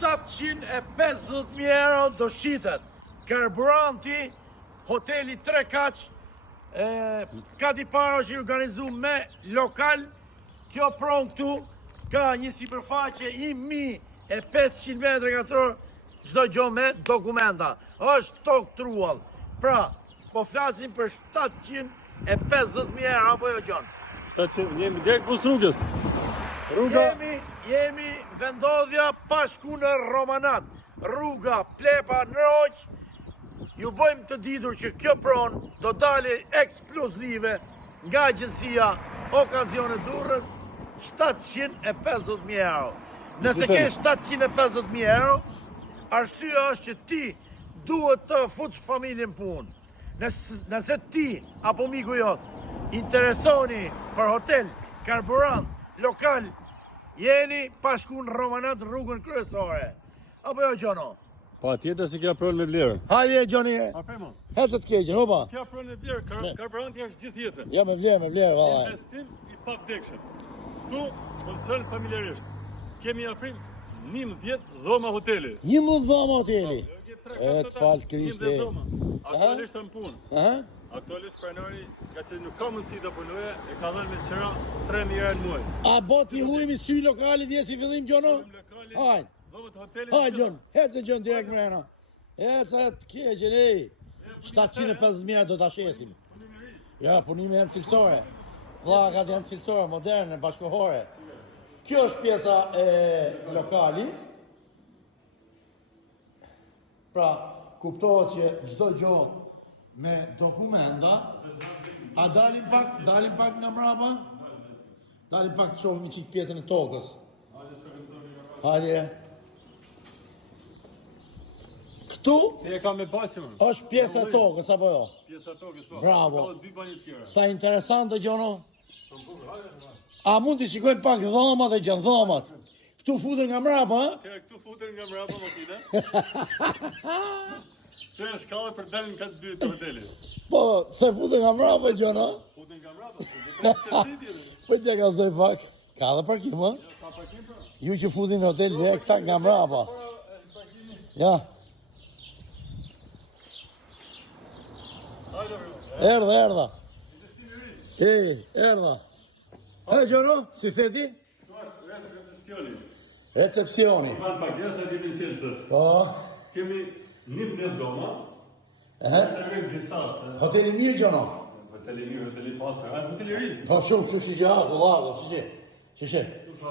750.000 euro do shitet. Karburanti, hoteli 3 kaq, Kati para është i organizu me lokal. Kjo pronë këtu ka një sipërfaqe 1500 m2, çdo gjë me dokumenta. Është tokë truall. Pra, po flasim për 750.000 euro apo jo Gjon? 700, jemi direkt poshtë rrugës. Rruga Jemi vendodhja pa shku në Romanat. Rruga Plepa Nroq. Ju bëjmë të ditur që kjo pronë do dale eksplozive nga agjencia Okazione Durrës 750.000 euro. Nëse ke 750.000 euro, arsyeja është që ti duhet të futësh familjen punë. Nëse ti apo miku jot interesoni për hotel, karburant, lokal, jeni pa shku në Romanat rrugën kryesore. Apo jo Gjono? pa tjetër se kja pronë me vlerë. Hajde Gjoni, Afremo, hecët keqen, hopa. kja pronë me vlerë, karburanti është gjithë jetën. Ja me vlerë, valla. Investim i pakdekshëm. Tu, koncern familjarisht, kemi afrim 11 dhoma hoteli. 11 dhoma hoteli. E të falë Krishti. Aktualisht në punë. Aha? Aktualisht pranori, ka që nuk ka mundësi të punoje, e ka dhënë me qëra 3.000 euro në muaj. A boti hujmi sy lokalit je si fillim Gjono? Hajde. Dhomët hotelit. Hajde Gjon, hecë Gjon direkt mrena. Hecët keqen, ej. 750.000 do ta shesim. Ja, punime janë cilësore. Plakat janë cilësore, moderne, bashkohore. Kjo është pjesa e lokalit. Pra, kuptohet që çdo gjë me dokumenta. A dalim pak nga mbrapa? Dalim pak të shohim një çik pjesën e tokës. Hajde. Këtu E ka me pasim. është pjesa e tokës, apo jo? Pjesa tokës, po. Bravo. Ka dy banje tjera. Sa interesante Gjono. A mund të shikojmë pak dhomat e gjën dhomat? Këtu futen nga mbrapa, ha? Tjera këtu futen nga mbrapa makina. Që e shkallë për dalin ka të dy të hotelit. Po, se futen nga mbrapa Gjono? Futen nga mbrapa, po Po t'ja ka zoj pak. Ka dhe parkim, ha? ka parkim pra. Ju që futin në hotel direkt tak nga mbrapa. Ja, Hajde, bro. erdha. Erdha. E Gjono, si theti? Kjo është recepcioni. Recepcioni. Kanë pagesë e dimensionsës. Po, Kemi 11 doma. ehe. Tregojmë distancë. Hoteli mirë Gjono. Hoteli mirë, hoteli pastër. A hoteli ri? Po shumë, që shi që haku, lago, që shi. Tu ka